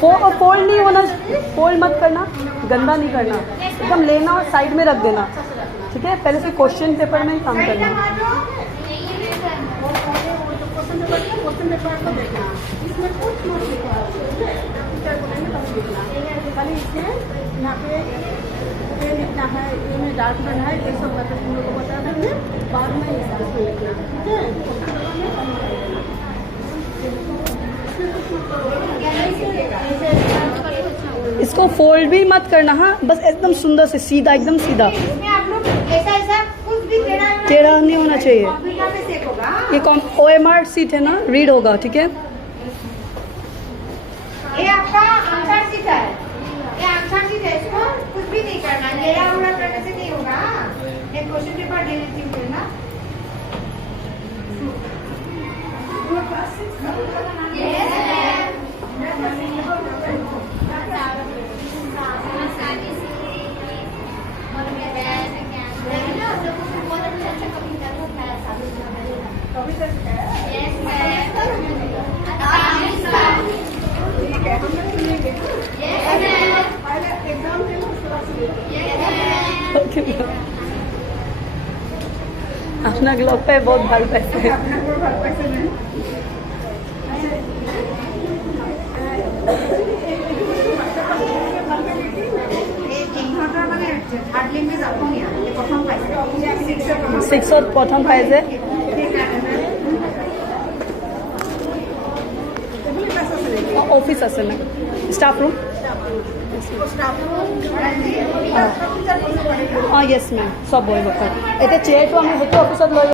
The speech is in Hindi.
फोल्ड नहीं होना, फोल्ड मत करना, गंदा नहीं करना, एकदम लेना और साइड में रख देना, ठीक है। पहले से क्वेश्चन पेपर में ही काम करना। क्वेश्चन पेपर को देखना, इसमें कुछ मत लिखा, टीचर बोलेंगे तब लिखना, खाली इसमें यहाँ पे ये लिखना है, ये में डार्क करना है, ये सब मतलब तुम लोग को बता देंगे, बाद में ये सब इसमें लिखना, ठीक है। इसको फोल्ड भी मत करना, हाँ, बस एकदम सुंदर से सीधा, एकदम सीधा, ऐसा कुछ भी टेढ़ा नहीं होना चाहिए। होगा। ये OMR सीट है ना, रीड होगा, ठीक है। ये आपका आंसर शीट है, ये आंसर शीट है, इसको कुछ भी नहीं करना, लेरा उड़ा करने से नहीं होगा। एक क्वेश्चन पेपर दे देती हूँ ना। अपना ग्लोब पे बहुत भारी पैसे हैं। सिक्सত प्रथम पाइजे ऑफिस আছে না স্টাফ রুম য়েছ মেম চব বহিব এতিয়া চেয়াৰটো আমি সেইটো অফিচত লৈ